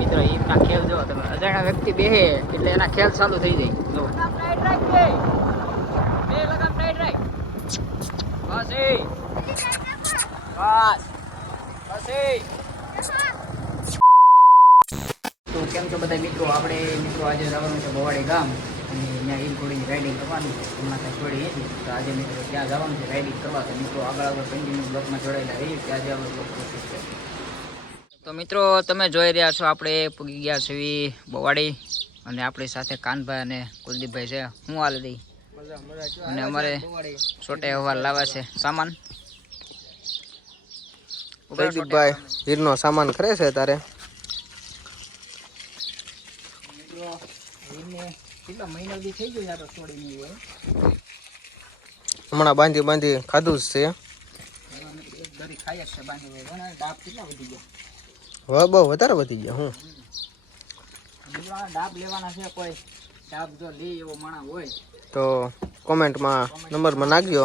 મિત્રો એમના ખેલ જો તમે અજાણ્યા વ્યક્તિ બેહે એટલે એના ખેલ ચાલુ થઈ જાય જો તો કેમ છો બધા મિત્રો? આપણે મિત્રો આજે જવાનું છે ભવાડી ગામ અને ત્યાં ઈલ ઘોડીની રાઇડિંગ કરવાની છે. એમાં કાંઈ ઘોડી નથી તો આજે મિત્રો ત્યાં જવાનું છે રાઇડિંગ કરવા. તો મિત્રો આગળ કન્ટિન્યુ બ્લોકમાં જોડાયેલા રહીએ ત્યાં જે આપણે બ્લોક પ્રોસેસ છે. તો મિત્રો તમે જોઈ રહ્યા છો આપણે પૂગી ગયા છીએ ભવાડી અને આપણી સાથે કાનભાઈ અને કુલદીપભાઈ છે. હું હાલ દઈ અને અમારે છોટે હવાર લાવે છે સામાન. કુલદીપભાઈ હીરનો સામાન કરે છે તારે હમણાં બાંધી બાંધી ખાધું જ છે. હવે બહુ વધારે વધી ગયા. હું ડાબ લેવાના છે. કોઈ ડાબ જો લે એવો માણસ હોય તો કોમેન્ટમાં નંબરમાં નાખજો.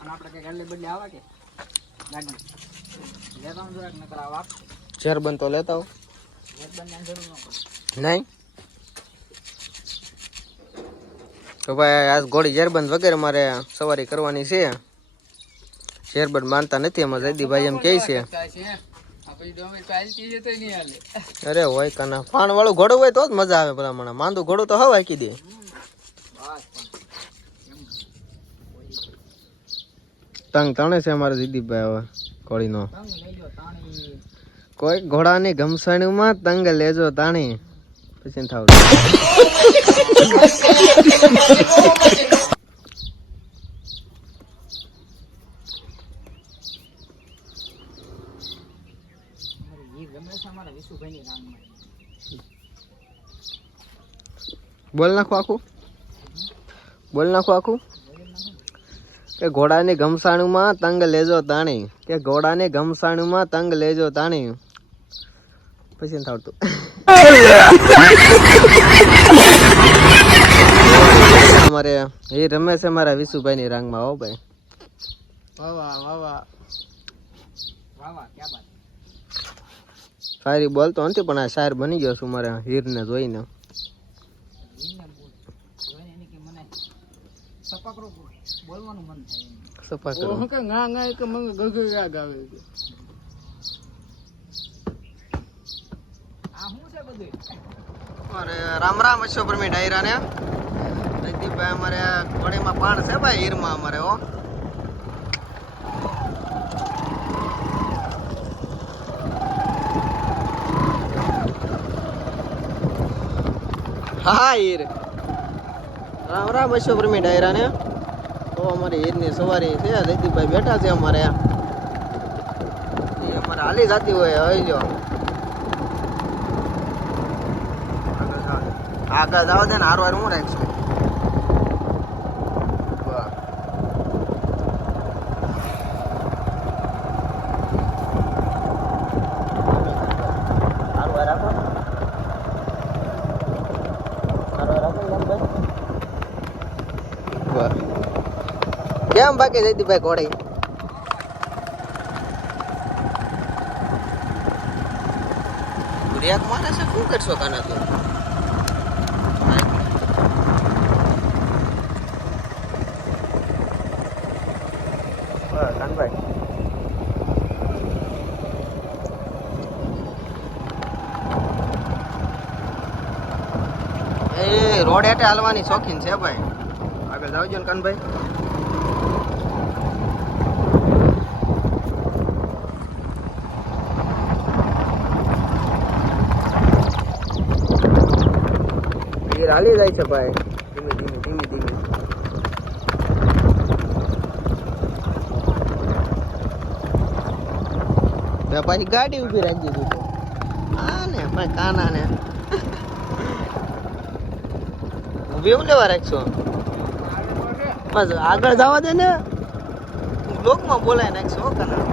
અને આપણે કઈ ગાડી બદલે આવા કે ગાડી લેતા જરાક નકર આવા ઝેરબંધ તો લેતા હો નહીં તો ભાઈ આજ ઘોડી ઝેરબંધ વગેરે મારે સવારી કરવાની છે. ઝેરબંધ માનતા નથી એમાં જયદીભાઈ એમ કહે છે. અરે હોય કાના ફાણ વાળું ઘોડું હોય તો જ મજા આવે. ભલામણ માંદું ઘોડું તો હવા હાકી દે. તંગ તણે છે અમારે જયદીપભાઈ હવે ઘોડીનો. કોઈ ઘોડાની ઘમસાણીમાં તંગ લેજો તાણી પછી થાવ. બોલ નાખો આખું બોલ નાખો આખું કે ઘોડાની ઘમસાણુમાં તંગ લેજો તાણી કે ઘોડાની ઘમસાણુમાં તંગ લેજો તાણી પછી નથી આવતું. અમારે એ રમે છે મારા વિશુભાઈ ની રાંગમાં. હો ભાઈ શાયરી બોલતો નથી પણ આ શાયર બની ગયો છું મારે હીર ને જોઈને. રામ રામ અશોક મી ડાયરા ને જયદીપભાઈ અમારે ઘોડીમાં પાણ છે ભાઈ હીરમાં અમારે. હો હા હીર રામ રામ અશોક મી ડાયરા ને. તો અમારી હીરની સવારી છે. જયદીપભાઈ બેઠા છે અમારે. એ અમારે હાલી જતી હોય હવે જો આગળ જાવ દે ને હારું હારું હું રાખશું. કેમ બાકી જયદીપભાઈ ઘોડી બ્રેક મારે છે? શું કરશો કાના તો કાનભાઈ એ રોડ હેઠે હાલવાની શોખીન છે ભાઈ. આગળ જાવજો ને કાનભાઈ. હાલી જાય છે ભાઈ ધીમે ધીમે ધીમે ધીમે. પાછી ગાડી ઉભી રાખી દીધી. હા ને ભાઈ કાના ને ઉભી એવું લેવા રાખશો? બસ આગળ જવા દે ને બ્લોકમાં બોલાય નાખશો કાના.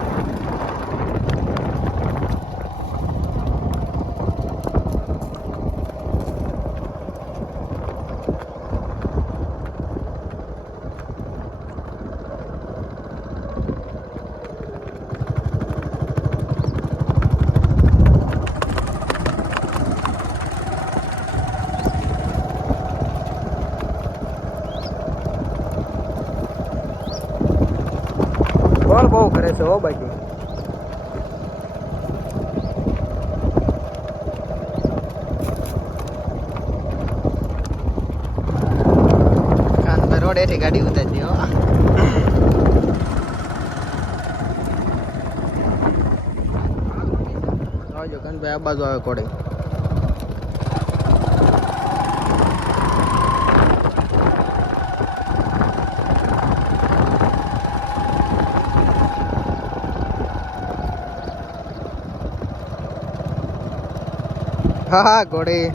છે હો બાકી. કાનભાઈ રોડ એથી ગાડી ઉતારી હો. આવજો કાનભાઈ આ બાજુ આવે કોડે. હા હા ઘોડી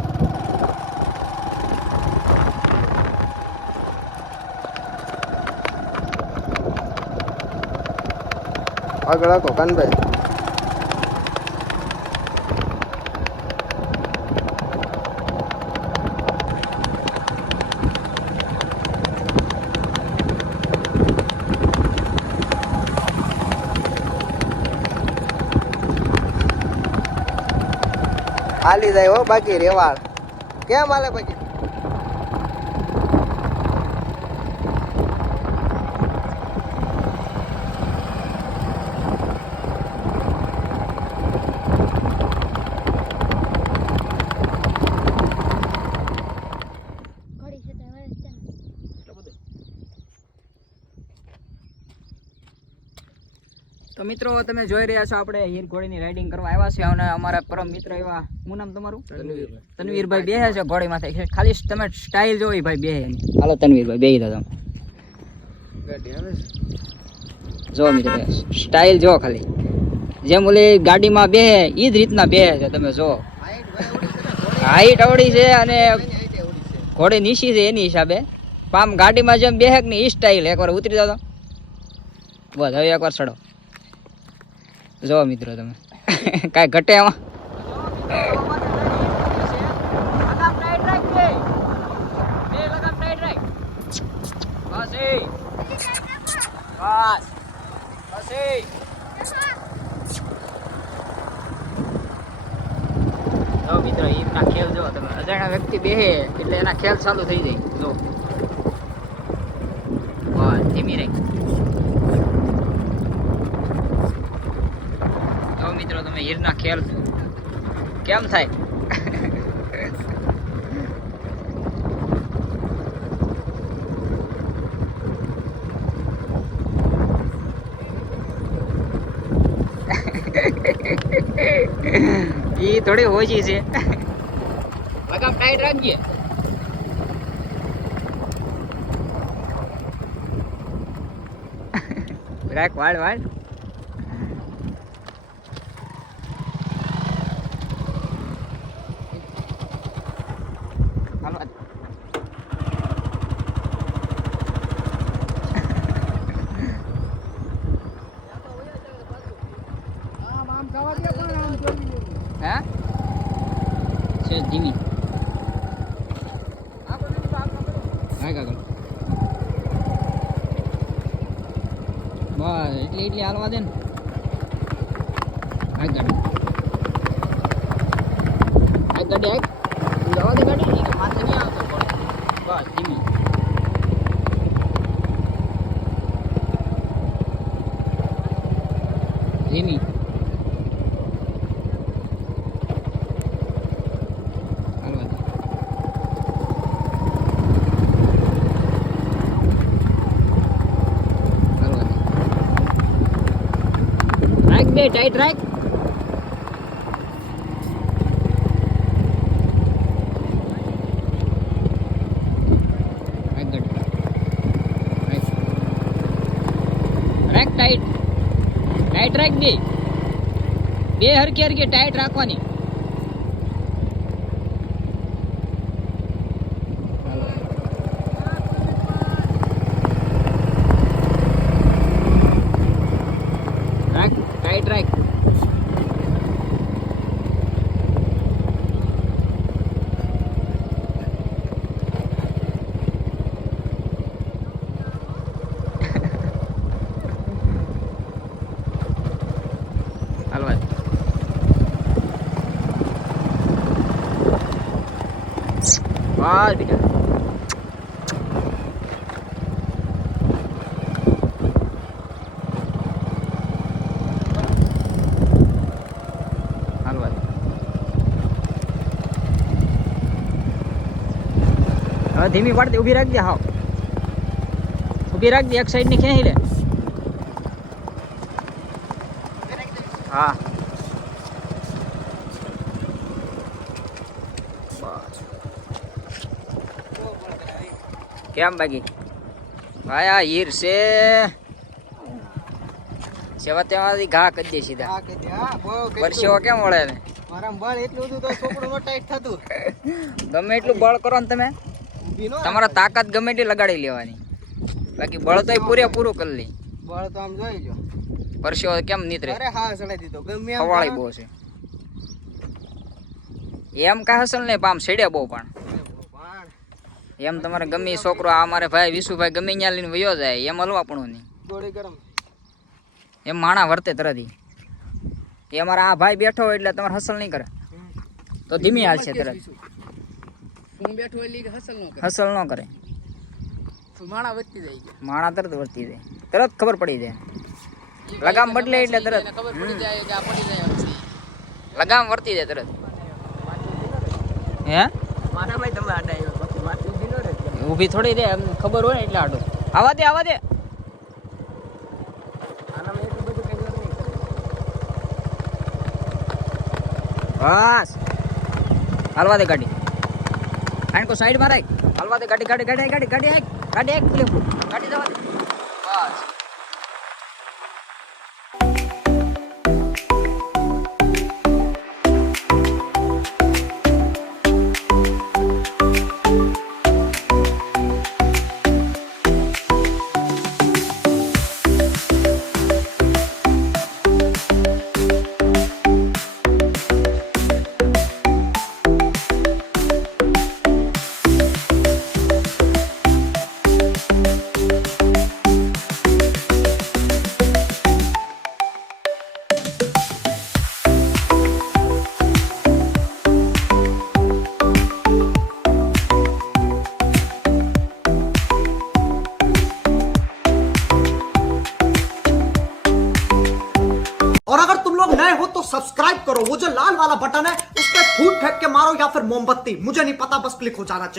આગળ આખો કાનભાઈ. હાલી જાય હો બાકી રેવાળ. કેમ હાલે બાકી? તો મિત્રો તમે જોઈ રહ્યા છો આપણે હીર ઘોડીની રાઇડિંગ કરવા આવ્યા છે અને અમારા પરમ મિત્ર એવા શું નામ તમારું? તનવીરભાઈ બેહે છે ઘોડી માથે. ખાલી તમે સ્ટાઇલ જોઈ ભાઈ બેહે. હાલો તનવીરભાઈ બેહી દો તમે. ગાડી આવે છે. જો મિત્રો સ્ટાઇલ જો ખાલી જેમ ઓલી ગાડીમાં બેહે એ જ રીતના બેહે છે. તમે જો હાઈટ અવળી છે અને ઘોડી નીચી છે એની હિસાબે. પામ ગાડીમાં જેમ બેહે ને એ સ્ટાઇલ. એકવાર ઉતરી જાવ તો બસ હવે એકવાર ચડો. જો મિત્રો તમે કાંઈ ઘટે આમાં. જો મિત્રો એમના ખેલ જો તમે. અજાણ્યા વ્યક્તિ બેહે એટલે એના ખેલ ચાલુ થઈ જાય. જો બસ ધીમી રહી. તો મિત્રો તમે હીરના ખેલ કેમ થાય. ઈ થોડી ઓછી છે. લગામ ટાઈટ રાખજે. રાખ વાળ વાળ. હા છે ધીમી. હા કાગળ બસ એટલી હાલવા દે ને. આ ગાડી જવા દે ગાડી માથે નહીં આવતો. બસ ધીમી. ધીમી બે ટાઈટ રાખ. રાખ ટાઈટ ટાઈટ રાખ દે. બે હરકી હરકી ટાઈટ રાખવાની. ટાઈટ રાખ. હાલવા વાહ બેટા. હવે ધીમી પાડતી ઊભી રાખજે. હાવ ઊભી રાખજે. એક સાઈડ ની ખેંચી લે. હા કેમ બાકી ભાઈ આ હીર છે સેવા તેમાંથી ઘા કરી દે સીધા. પરસેવો કેમ વળે ને ગમે એટલું બળ કરો ને તમે તમારા તાકાત ગમે એટલી લગાડી લેવાની બાકી બળ તો પૂરેપૂરું કરી લે. બળ તો આમ જોઈ લો પરસેવો કેમ નીતરે સડાઈ દીધો ગમે હવાળી બહુ છે એમ કાંઈ હસલ નહીં પામ સેડ્યા બહુ પણ એમ તમારે ગમે ઈ છોકરો આ મારે ભાઈ વિશુભાઈ ગમે ત્યાં લઈને વયો જાય એમ હલવા પણ નહીં. એમ માણા વર્તે તરત એ અમારા આ ભાઈ બેઠો હોય એટલે તમારે હસલ નહીં કરે તો ધીમી હાલશે તરત. હસલ ન કરે માણા તરત વર્તી જાય તરત ખબર પડી જાય. લગામ બદલે એટલે તરત લગામ વર્તી જાય તરત. હે ઊભી થોડી દે એમને ખબર હોય ને એટલે આડો આવા દે આવા દે. બસ હાલવા દે ગાડી. આને કો સાઈડ માં રાખ. હાલવા દે ગાડી ગાડી ગાડી ગાડી ગાડી આય ગાડી આય ગાડી જવા દે. બસ और अगर तुम लोग नए हो तो सब्सक्राइब करो, वो जो लाल वाला बटन है उस पर फूट फेंक के मारो या फिर मोमबत्ती, मुझे नहीं पता, बस क्लिक हो जाना चाहिए.